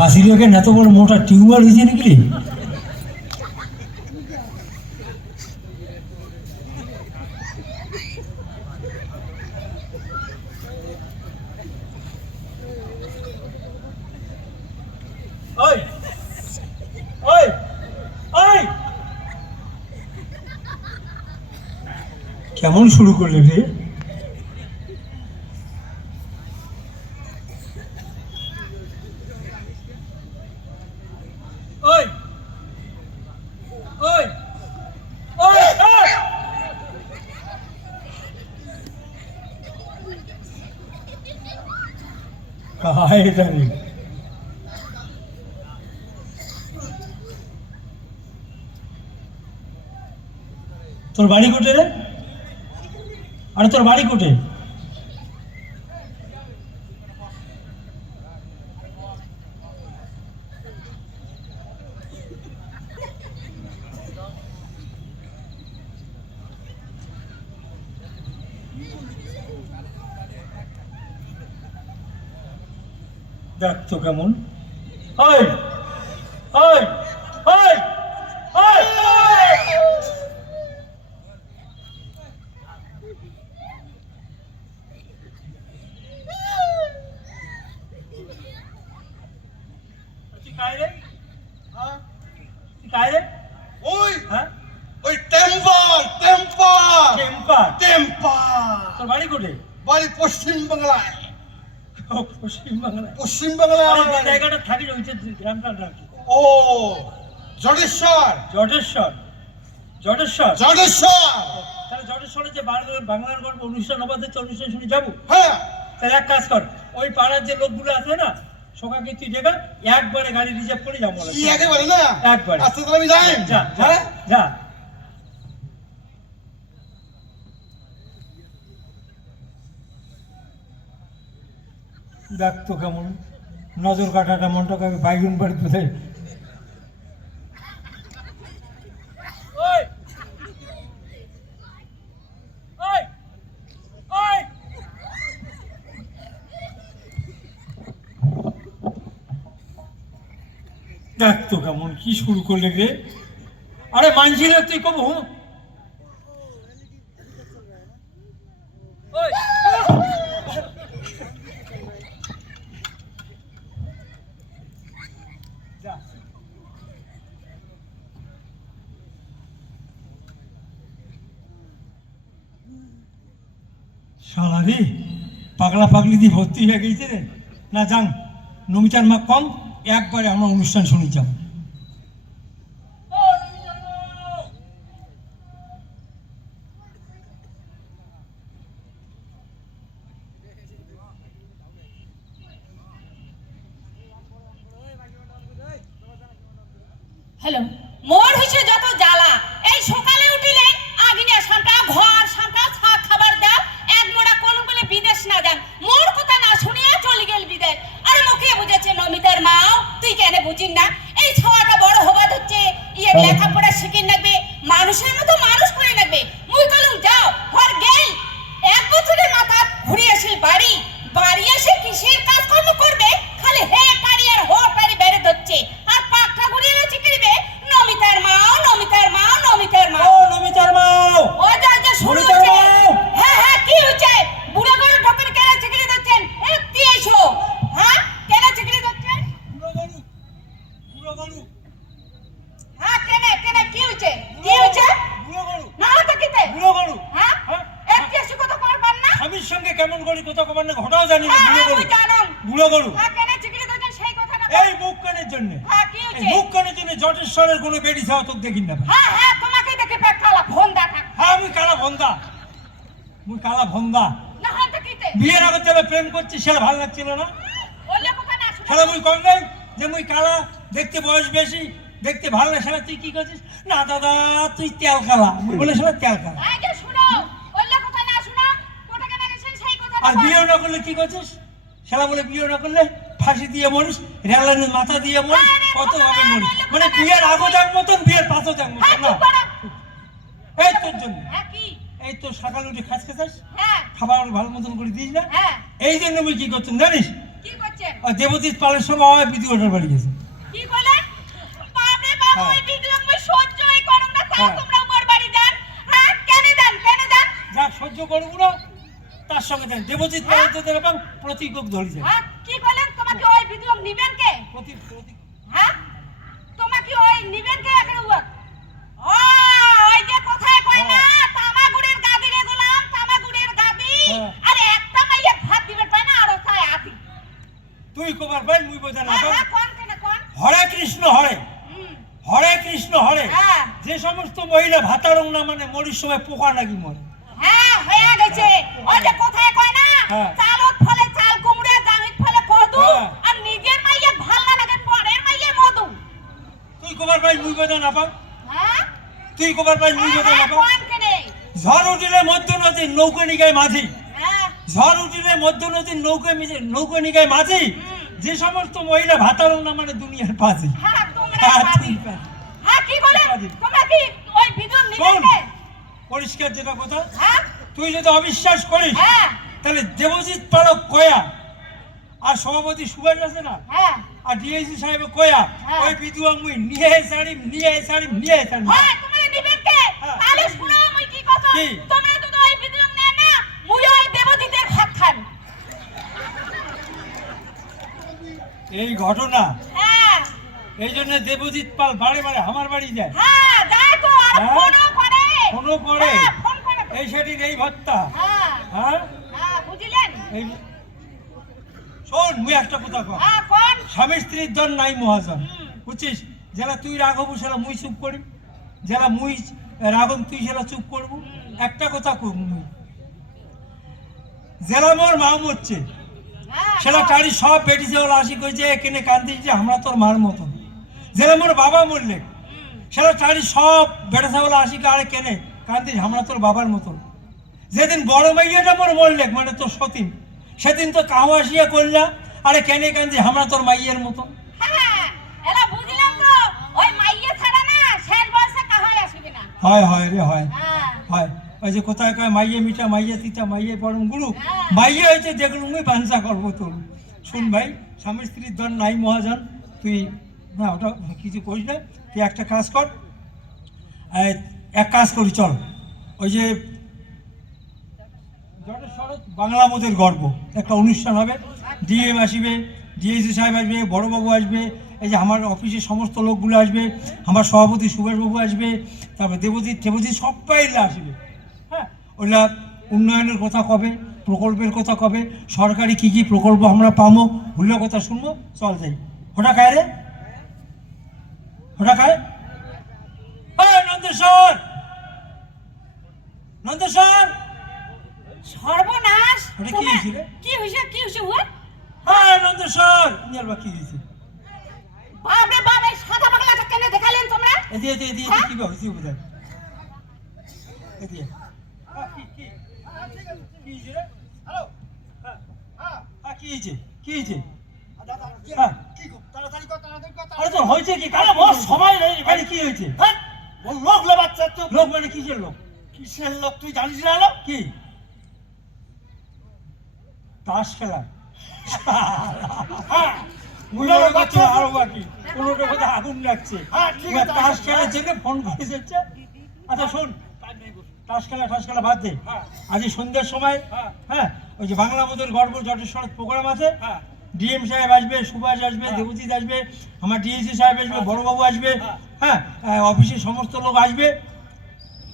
পাশি লোকের এত বড় মোটা টিউমার হয়েছে নাকি ওই ওই ওই কেমন শুরু করলে রে? তোর বাড়ি কোটে রে? আরে তোর বাড়ি কোটে? দেখ তো কেমন। ওই ওই ওই তুই কায় রে হ্যাঁ? রে ওই হ্যাঁ? ওই টেম্পার টেম্পার টেম্পার টেম্পার তোর বাড়ি কোটে বাড়ি পশ্চিম বাংলায় পশ্চিম বাংলায় আমি আমার জায়গাটা থাকি ওইটা গ্রামটার নাম ও জটেশ্বর। জটেশ্বর। জটেশ্বর? জটেশ্বর। তাহলে জটেশ্বরে যে বাংলার বাংলার গল্প অনুষ্ঠান হবে হচ্ছে অনুষ্ঠান শুনে যাব? হ্যাঁ। তাহলে এক কাজ কর ওই পাড়ার যে লোকগুলো আছে না সকাকে তুই ডেকে একবারে গাড়ি রিজার্ভ করে যাব কি একেবারে না? একবারে। আচ্ছা তাহলে আমি যাই। যা যা হ্যাঁ? কেমন। নজর কাটাটা মনটা কাকে বাইগুন বাড়ি কোথায় ওই ওই ওই দেখ তো কেমন কি শুরু করলে রে? আরে মানছিল তুই কবু? ওই। যা। শালা রে পাগলা পাগলি দিয়ে ভর্তি হয়ে গেছে রে। না যান নমিতার মা কম একবারে আমার অনুষ্ঠান শুনে যাব। হ্যালো। মোর হইছে যত জ্বালা। এই সকালে উঠিলে আগিনা সামটা ঘর সামটা ছা খাবার দাও এক মোড়া কোন বলে বিদেশ না যান। মোর কথা না শুনিয়া চলে গেল বিদেশ। আর মুখে বুঝেছে নমিতার মাও তুই কেন বুঝিন না? এই ছোয়াটা বড় হবা হচ্ছে। ইয়ে হ্যাঁ। লেখাপড়া শিখিন লাগবে। মানুষের মতো মানুষ করে লাগবে। মুই কলম যাও ঘর গেল। এক বছরের মাথা ঘুরে আসিল বাড়ি বাড়ি এসে কিসের কাজকর্ম করবে খালি হে পারি আর হো পারি বেড়ে ধরছে আর পাখা ঘুরিয়ে রয়েছে কিনবে নমিতার মাও নমিতার মাও নমিতার ও মাও নমিতার মাও ও যা যা শুরু নমিতার হচ্ছে মাও। হ্যাঁ হ্যাঁ কি হচ্ছে বুড়ো করে ঢোকেন কেন চিকড়ি দিচ্ছেন একটি এসো হ্যাঁ কেন চিকড়ি দিচ্ছেন বুড়ো গরু বুড়ো গরু হ্যাঁ কেন কেন কি হচ্ছে কি হচ্ছে বুড়ো গরু না হতো কিতে বুড়ো গরু হ্যাঁ হ্যাঁ? একটি এসে কথা করবার না স্বামীর সঙ্গে কেমন করি কোথাও কবার না ঘটাও জানি না হ্যাঁ বুড়ো হ্যাঁ গরু বুড়ো গরু। এই মুখ কানের জন্য। হ্যাঁ এই মুখ কানের জন্য জটেশ্বরের কোনো বেড়ি ছাওয়া তোকে দেখিন না। হ্যাঁ হ্যাঁ তোমাকে দেখে পেট খালা ফোন হ্যাঁ আমি কালা ভন্দা। মুই কালা ভন্দা। বিয়ের আগে চলে প্রেম করছি সেটা ভালো লাগছিল না। সেটা মুই কম নাই যে মুই কালা দেখতে বয়স বেশি দেখতে ভালো না সেটা তুই কি করছিস? না দাদা তুই তেল কালা। মুই বলে সেটা তেল কালা। আর বিয়ে না করলে কি করছিস? সেটা বলে বিয়ে না করলে ফাঁসি দিয়ে মরিস রেলানের মাথা দিয়ে মরিস কত ভাবে মরিস। মানে বিয়ের আগো যাক মতন বিয়ের পাঁচও যাক হ্যাঁ মতন না? চুপ করো। জন্য। হ্যাঁ এই তো সকালে উঠে খাস খাস হ্যাঁ। খাবার ভালো মতন করে দিস না। হ্যাঁ। এই জন্য আমি কি করছেন? জানিস দেবতীর পালের সঙ্গে আমার বিদ্যুতের বাড়ি গেছে। কি বলেন বাপরে বাপ হ্যাঁ। ওই আমি সহ্যই করো না হ্যাঁ। তোমরা উপর বাড়ি যান। হ্যাঁ কেন যান কেন যান যা সহ্য করব না তার সঙ্গে দেন। দেবজিৎ তো এরকম প্রতীকক ধরেছে হ্যাঁ কি বলেন? তোমাকে ওই ভিডিও নিবেন কে? প্রতীক প্রতীক। হ্যাঁ? তোমাকে ওই নিবেন কে এখানে উয়া ও ওই যে কোথায় কয় না তামাগুড়ের গাদি রে গোলাম তামাগুড়ের গাদি হ্যাঁ। আরে একটা মাইয়া ভাত দিবে পায় না? আর তাই আতি। তুই কবার ভাই মুই বোঝা না হ্যাঁ হ্যাঁ কোন কেন কোন? হরে কৃষ্ণ হরে। হরে কৃষ্ণ হরে। হ্যাঁ। যে সমস্ত মহিলা ভাতারং না মানে মরির সময় পোকা নাকি মরে হ্যাঁ হয়ে গেছে ওই যে কোথায় কয় না হ্যাঁ। চালত ফলে চাল কুমড়ে জামিত ফলে কদু হ্যাঁ। আর নিজের মাইয়া ভালো না লাগে পরের মাইয়া মধু। তুই কবার ভাই মুই বোঝা না পাও? হ্যাঁ? তুই কবার ভাই মুই বোঝা না হ্যাঁ, ঝড় উঠিলে মধ্য নদীর নৌকা নিগায় মাঝি। হ্যাঁ। ঝড় উঠিলে মধ্য নদীর নৌকা নৌকা নিগায় মাঝি। যে সমস্ত মহিলা ভাতারং না মানে দুনিয়ার পাজি। হ্যাঁ হ্যাঁ। হ্যাঁ? পরিষ্কার যেটা কথা। হ্যাঁ। তুই যদি অবিশ্বাস করিস হ্যাঁ। তাহলে দেবজিৎ পালক কয়া? আর সভাপতি সুভাষ আছে না? হ্যাঁ। আর ডিএসি সাহেব কয়া? হ্যাঁ। ওই বিধুয়া মুই নিয়ে সারি নিয়ে সারি নিয়ে সারি হ্যাঁ তোমরা নিবেন কে। তাহলে শুনো মুই কি কথা। তোমরা তো ওই বিদ্যুৎ নেয় না মুই ওই দেবদীদের ভাত খান এই ঘটনা? হ্যাঁ। এই জন্য দেবজিৎ পাল বাড়ি বারে আমার বাড়ি যায়। হ্যাঁ যায় তো আর? ফোনও করে। ফোনও করে? ফোন করে। এই সেটির এই ভত্তা। হ্যাঁ হ্যাঁ হ্যাঁ বুঝলেন এই শোন মুই একটা কথা কর হ্যাঁ কোন? স্বামী স্ত্রীর জন নাই মহাজন। বুঝছিস? যারা তুই রাঘবু সেটা মুই চুপ করি যারা মুই রাগম তুই সেটা চুপ করব। একটা কথা কব মুই। জেলা মোর মা মরছে। হ্যাঁ সেটা টাড়ি সব বেটি যেগুলো আসি কইছে এখানে কান্দিস যে আমরা তোর মার মতন। জেলা মোর বাবা মরলে সেটা টাড়ি সব বেটা ছাগল আসি আরে কেনে? কান্দিস আমরা তোর বাবার মতন। যেদিন বড় মাইয়াটা মোর মরলে মানে তোর সতীন। সেদিন তো আসিয়া করলা আরে কেনে কান্দি আমরা তোর মাইয়ের মতন? হ্যাঁ ওই হয় হয় রে হয়। হ্যাঁ। হয়। ওই যে কোথায় কয় মাইয়ে মিঠা মাইয়ে তিতা মাইয়ে পরম গুরু হ্যাঁ। মাইয়ে হয়েছে দেখলুম মুই বাঞ্ছা করব তোর। শুন ভাই স্বামী স্ত্রীর দর নাই মহাজন তুই না ওটা কিছু করিস না তুই একটা কাজ কর। এক কাজ করি চল। ওই যে বাংলা মোদের গর্ব। একটা অনুষ্ঠান হবে। ডিএম আসবে ডিএসি সাহেব আসবে, বড়বাবু আসবে, এই যে আমার অফিসের সমস্ত লোকগুলো আসবে, আমার সভাপতি সুভাষবাবু আসবে, তারপর দেবজিৎ দেবজিৎ সবাই আসবে। হ্যাঁ ওইলা উন্নয়নের কথা কবে, প্রকল্পের কথা কবে, সরকারি কি কি প্রকল্প আমরা পাবো ওগুলো কথা শুনব, চল যাই। ওটা খায় রে। ওটা খায় নন্দেশ্বর ওটা কি হয়েছিল? কি হইছে কি হইছে হুয়া? হ্যাঁ নন্দেশ্বর নিয়ার বা কি দিয়েছে বাপরে বাপ এই সাদা পাগলাটা কেন দেখালেন তোমরা? এদিকে এদিকে এদিকে হ্যাঁ? কি হয়েছে বোঝায় এদিকে আহ, কি কি? কি হ্যালো? হ্যাঁ কি কি হয়েছে? দাদা কি হ্যাঁ। কি গো? তাড়াতাড়ি কর তাড়াতাড়ি আরে তো হয়েছে কি? আরে বস, সময় নেই। আরে কি হয়েছে? হ্যাঁ? লোক লেবাচ্ছে তো লোক মানে কিসের লোক? কিসের লোক? তুই জানিস না কি? তাস খেলা হ্যাঁ আরও বাকি কোনোটা কথা আগুন লাগছে হ্যাঁ, তাস আসো, খেলার হ্যাঁ। জন্য ফোন করে আচ্ছা শোন তাস খেলা টাস খেলা বাদ দে হ্যাঁ। আজ সন্ধ্যের সময় হ্যাঁ। হ্যাঁ ওই যে বাংলা গর্ব জটেশ্বর প্রোগ্রাম আছে হ্যাঁ ডিএম সাহেব আসবে সুভাষ আসবে হ্যাঁ। দেবজিৎ আসবে আমার ডিএসি সাহেব আসবে হ্যাঁ। বড়বাবু আসবে হ্যাঁ। হ্যাঁ অফিসের সমস্ত লোক আসবে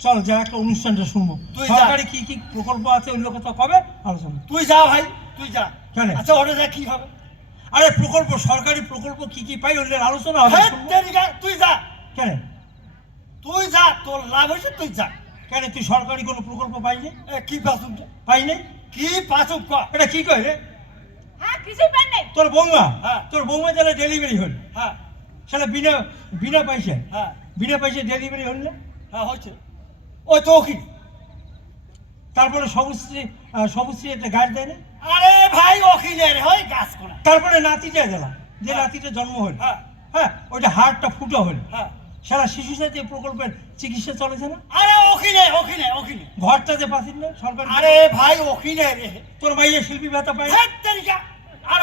চল যা একটা অনুষ্ঠানটা শুনব। সরকারি কি কি প্রকল্প আছে ওই কথা কবে আলোচনা তুই যা ভাই তুই যা। কেন? আচ্ছা ওটা যা কি হবে। আরে প্রকল্প সরকারি প্রকল্প কি কি পাই ওদের আলোচনা হবে? হ্যাঁ, তুই যা। কেন তুই যা তোর লাভ হয়েছে তুই যা। কেন তুই সরকারি কোনো প্রকল্প পাইনি? কি পাসুম পাইনি? কি পাসুম ক এটা কি কয় রে? হ্যাঁ তোর বৌমা? হ্যাঁ। তোর বৌমা যারা ডেলিভারি হল। হ্যাঁ। সেটা বিনা বিনা পয়সায়? হ্যাঁ। বিনা পয়সায় ডেলিভারি হল না? হ্যাঁ হচ্ছে ওই তো কি তারপরে সবুজশ্রী সবুজশ্রী একটা গাছ দেয় না? আরে ভাই ওখিলের হয় গাছ কোনা তারপরে নাতিটা গেলাম যে হ্যাঁ। নাতিটা জন্ম হল। হ্যাঁ। হ্যাঁ ওইটা হাড়টা ফুটো হল। হ্যাঁ। সারা শিশু সাথী প্রকল্পের চিকিৎসা চলেছে না? আরে ওখানে ওখানে ওখানে ঘরটাতে পাচ্ছিস না সরকার? আরে ভাই ওখানে রে। তোর ভাইয়ের শিল্পী ভাতা পায়। আর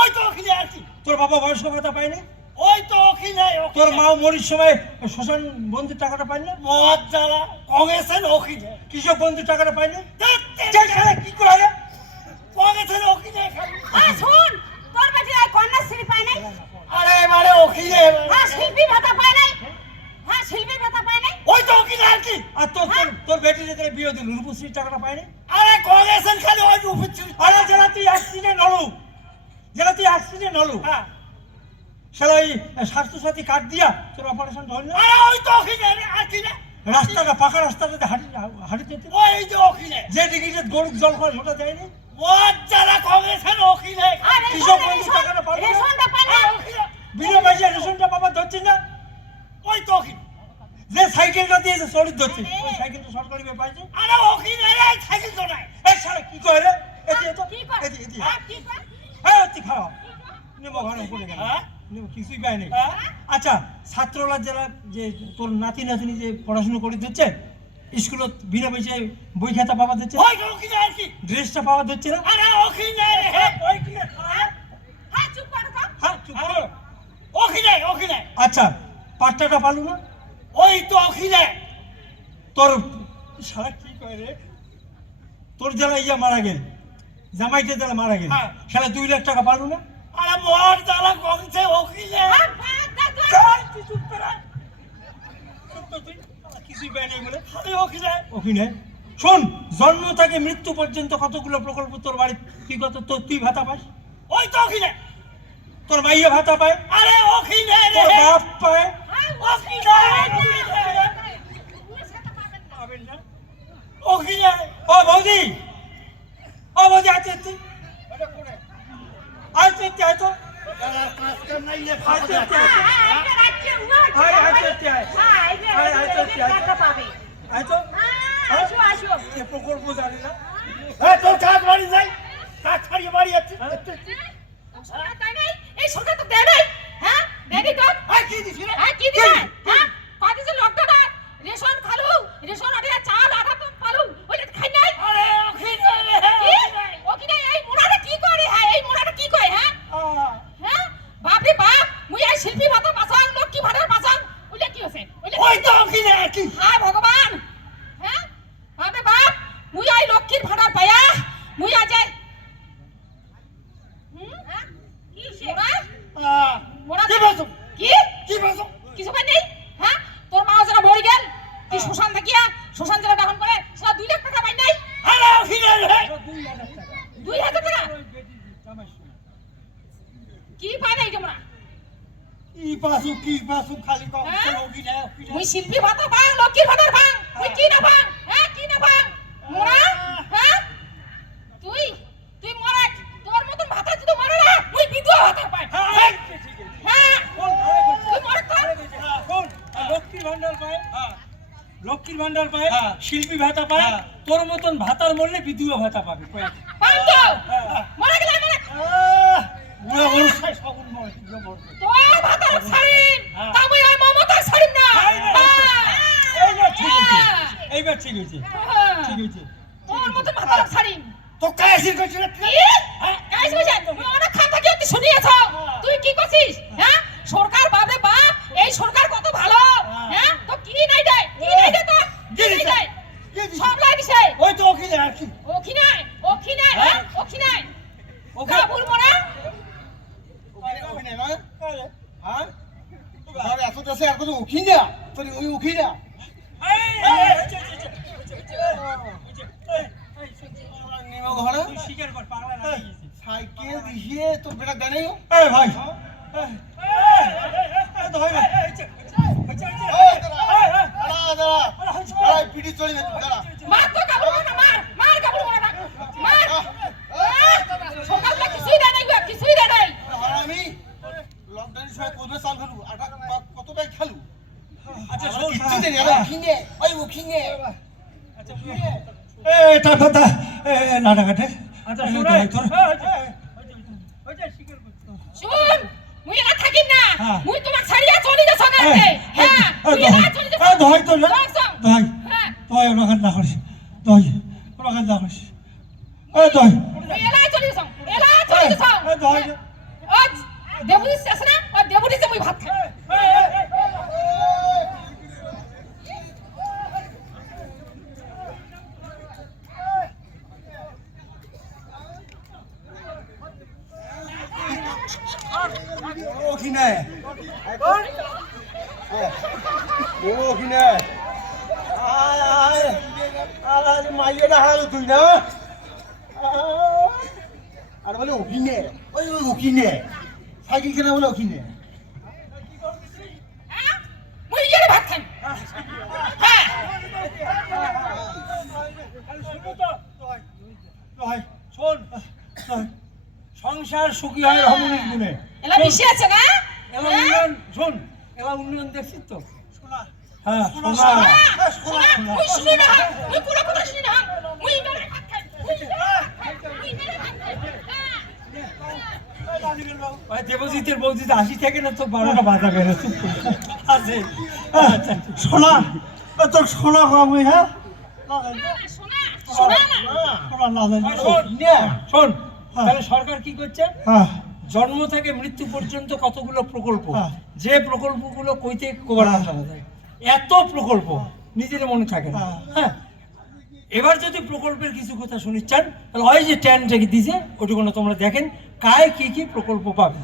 ওই তো ওখানে আর কি। তোর বাবা বয়স্ক ভাতা পায় না? ওই তো ওখানে তোর ওখানে। মাও মরির সময় শ্মশান বন্ধুর টাকাটা পায় না? মদ জ্বালা কংগ্রেসের ওখানে কৃষক বন্ধুর টাকাটা পায় না? কি করে রে? কংগ্রেসের ওখানে খালি। আরে শোন তোর বাড়ি আর কন্যাশ্রী পায় নাই? আরে এবারে ওখানে হ্যাঁ শিল্পী ভাতা পায় নাই? হ্যাঁ শিল্পী ভাতা পায় নাই? ওই তো ওখানে আর কি। আর তোর তোর তোর বেটি যেতে বিয়ে দিল রূপশ্রীর টাকাটা পায় না আরে কংগ্রেসের খালি ওই ছিল আরে যারা তুই অ্যাক্সিডেন্ট হলো যারা তুই অ্যাক্সিডেন্ট হলো হ্যাঁ। শালা ওই স্বাস্থ্যসাথী কার্ড দিয়া তোর অপারেশন আরে ওই তো ওখানে রে, আর কি না রাস্তাটা পাকা রাস্তাটাতে হাঁটি হাঁটি যেতে। ওই যে ওখানে যে ডিগ্রিতে গরুর জল খাওয়া ওটা দেয়নি মদ জ্বালা কংগ্রেসের ওখানে কৃষক বন্ধু টাকাটা পাবে না? রেশনটা না। বিনা পয়সা রেশনটা বাবা না? ওই তো ওখানে যে সাইকেলটা দিয়েছে চলিত ধরছে। ওই সাইকেলটা সরকারি ভাবে পাইছে আরে ওখানে রে সাইকেল তো নাই। এই শালা কি করে রে? এদি এতো কয়? হ্যাঁ, কি কয়? হ্যাঁ তুই খাওয়া। নেব ঘরে উপরে গেল। হ্যাঁ? কিছুই পায় নাই। হ্যাঁ? আচ্ছা ছাত্ররা যারা যে তোর নাতি নাতনি যে পড়াশোনা করে দিচ্ছে স্কুলত বিনা পয়সায় বই খাতা পাওয়া কি? ড্রেসটা পাওয়া দিচ্ছে না? আরে ওইখানে হ্যাঁ চুপ কর হ্যাঁ চুপ করো। ওখানে ওখানে আচ্ছা পাট্টাটা পালু না? ওই তো ওখানে তোর সারা কি করে রে? তোর যারা ইয়া মারা গেল। জামাইতে যারা মারা গেল। হ্যাঁ। সারা দুই লাখ টাকা পালু না? আরে মদ জ্বালা। চল, তুই চুপ কর। কিছুই পায় নাই বলে। খালি শোন জন্ম থেকে মৃত্যু পর্যন্ত কতগুলো প্রকল্প তোর বাড়ি তুই কত? তোর তুই ভাতা পাস? ওই তো ওখানে তোর মাইয়া ভাতা পায়? আরে ওখানে তোর রে। বাপ পায় হাতে পাবেন ও বৌদি। ও বৌদি আছে তুই তো হ্যাঁ, আসো, আসো। প্রকল্প জানি না। তোর কাজ বাড়ি যাই। কাজ ছাড়িয়ে বাড়ি যাচ্ছে। হ্যাঁ? এই সরকার তো দেয় হ্যাঁ? দেয়নি তো? হ্যাঁ কি দিছি রে? হ্যাঁ, কি দিবে? হ্যাঁ? দিছে lockdown এ? রেশন খালু, রেশন আটে চাল, আটা তো পালু। ওইটা খাই নাই? আরে ওখানে রে কি? ও কি না এই মোড়াটা কি করে হ্যাঁ এই মোড়াটা কি কয় হ্যাঁ আহ, হ্যাঁ বাপরে বাপ মুই এই শিল্পী ভাতা পাসাং লক্ষ্মী ভাতার পাসাং ওইটা কি হচ্ছে ওইটা ওই তো ওখানে আর কি হ্যাঁ ভগবান হ্যাঁ বাপরে বাপ মুই এই লক্ষ্মীর ভাতার পায়া মুই আজ এই- হুম? হ্যাঁ? কি সেবা আহ, মোড়া কি বলছো কি কি বলছো কিছু পাই নেই হ্যাঁ তোর মা যারা মরে গেল তুই শ্মশান থাকিয়া শ্মশান যারা দাহন করে সেটা দুই লাখ টাকা পাই নাই আরে ওখানে রে এটা দুই হাজার টাকা। দুই হাজার টাকা ওই বেটি জামাই শুনে। কি পাই নাই তোমরা কি পাসু কি পাসু খালি কম হ্যাঁ? ওখানে ওখানে মুই শিল্পী ভাতা পাং লক্ষ্মীর ভাতার পাং তুই কি না পাং হ্যাঁ কি না পাং মোরা? হ্যাঁ? তুই? তুই মরে? তোর মতন ভাতা যদি মরে না? মুই বিধবা ভাতা পাই। হ্যাঁ, ঠিক আছে, ঠিক হ্যাঁ? ভালো তুই মরে। লক্ষ্মীর ভান্ডার পায়। হ্যাঁ। লক্ষ্মীর ভান্ডার পায় হ্যাঁ। শিল্পী ভাতা পায়। হ্যাঁ। তোর মতন ভাতার মরলে বিধবা ভাতা পাবে কয়েক। পাং তো? হ্যাঁ। মানুষ খাই সগুন মরে। তোর ভাতার ছাড়িম হ্যাঁ। তা মুই আর মমতার ছাড়িম না এই না, এইবার ঠিক হয়েছে এইবার ঠিক হ্যাঁ। ঠিক হয়েছে তোর মতো ভাতার ছাড়িম তো কাশির করছিল কি গাইস বুঝেন তুমি অনেক খান থেকে তুই শুনিয়েছ তুই কি করছিস হ্যাঁ সরকার বাদে বাপ এই সরকার কত ভালো হ্যাঁ তো কি নাই দেয় কি নাই দেয় তো কি নাই দেয় কি দিছি? সব লাই দিছে ওই তো ওখানে আর কি ওখি নাই ওখি নাই হ্যাঁ ওখি নাই ওকে বলব না ওখানে ওখানে না হ্যাঁ আর এত দেশে আর কত উঠি না তোর ওই উঠি না এই, এই, এই, হয়েছে, হয়েছে, হয়েছে, হয়েছে, হয়েছে, এই, এই, নিমো ঘরে তুই স্বীকার কর পাগলা লাগিয়ে গেছিস। সাইকেল দিছিয়ে তো বেটা দেয় নাই এই ভাই এই, এই, এই, এই, তো হয় না। এই, হয়েছে, হয়েছে, হয়েছে, হয়েছে। এই, দাঁড়া, এই, এই, দাঁড়া দাঁড়া আরে, হয়েছে। দাঁড়া পিটি চলে যাচ্ছে দাঁড়া মার তো কাবু না মার মার কাবু না মার সকালটা কিছুই দেয় নাই গো, কিছুই দেয় নাই আমি লকডাউনের সময় কত সাল খেলু আটা কত ব্যাগ খেলু কিচ্ছু দেয় হ্যাঁ। উঠিনে ওই উঠিনে আচ্ছা, শোন। এই, তার কথা, এই, এই, নাটা কাটে। আচ্ছা, শোন, এই, তোর- এই, হয়েছে, হয়েছে, হয়েছে, হয়েছে, স্বীকার করছি। শুন মুই এলা থাকিম না হ্যাঁ। মুই তোমাক ছাড়িয়া চলি যাছ না এই, এই, হ্যাঁ মুই এলা চলি এই, দহাই তো না। চল, চল। দহাই, হ্যাঁ দহাই, ওরকম না করিস। দহাই, ওরকম না করিস। এই, দহাই, মুই এলা চলি যাছ এলা চলি এই, যাছ এই, দহাই। আজ দেবুরি আছে না ওই দেবুরিতে মুই ভাত খাই ওখানে ওখানে আয় আয় আয় মাইয়ে না হারালো তুই না? আর বলে ওখানে ওই ওখানে সাইকেল কেনা বলে ওখানে হ্যাঁ মুই গেলে ভাত খাই হ্যাঁ দহাই, শোন, দহাই। সংসার সুখী হয় রমণীর গুণে এলা বেশি আছে না এলা হ্যাঁ? উন্নয়ন শোন। এলা উন্নয়ন দেখছিস তো? হ্যাঁ শোনা শোনা, শোনা, না পুরো কথা শুনি না। হ্যাঁ। দেবজিতের বৌদি আসি থেকে না তো বারোটা বাধা বেরো। আছে? আচ্ছা শোনা। এ তোর শোনা কমই হ্যাঁ? শোনা। শোনা। শোন তাহলে সরকার কি করছে? হ্যাঁ। জন্ম থেকে মৃত্যু পর্যন্ত কতগুলো প্রকল্প? হ্যাঁ। যে প্রকল্পগুলো কইতে কবার এত প্রকল্প নিজের মনে থাকে না। হ্যাঁ। হ্যাঁ। এবার যদি প্রকল্পের কিছু কথা শুনি চান তাহলে ওই যে ট্যান থেকে দিছে ওটুকু তোমরা দেখেন কায় কি কি প্রকল্প পাবে।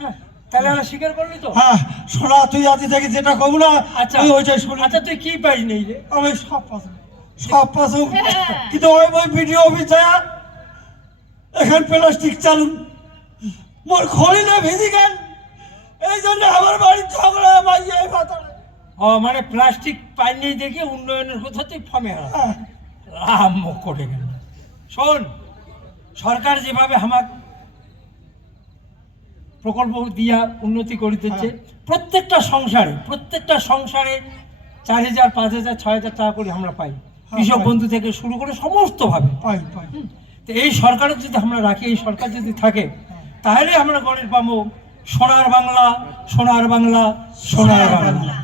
হ্যাঁ। তাহলে আমরা স্বীকার করলি তো? হ্যাঁ শোনা তুই আদি থেকে যেটা কব না আচ্ছা। তুই ওইটাই শুনি। আচ্ছা তুই কি পাইস নেই রে? আমি সব পাসু সব পাসু হ্যাঁ। কিন্তু ওই ওই ভিডিও অফিস যায় এখন প্লাস্টিক চালু। মোর খড়ি না ভিজি গেল এই জন্য আমার বাড়ির ঝগড়া মাইয়ে এই ও মানে প্লাস্টিক পাইনি দেখে উন্নয়নের কথা তুই ফমে হ্যাঁ, রাম মুখ করে গেল। শোন সরকার যেভাবে আমার প্রকল্প দিয়া উন্নতি করিতেছে প্রত্যেকটা সংসারে প্রত্যেকটা সংসারে চার হাজার পাঁচ হাজার ছয় হাজার টাকা করে আমরা পাই। কৃষক বন্ধু থেকে শুরু করে সমস্ত ভাবে পাই। পাই তো এই সরকারের যদি আমরা রাখি, এই সরকার যদি থাকে, তাহলে আমরা গণের পাবো। সোনার বাংলা সোনার বাংলা সোনার বাংলা।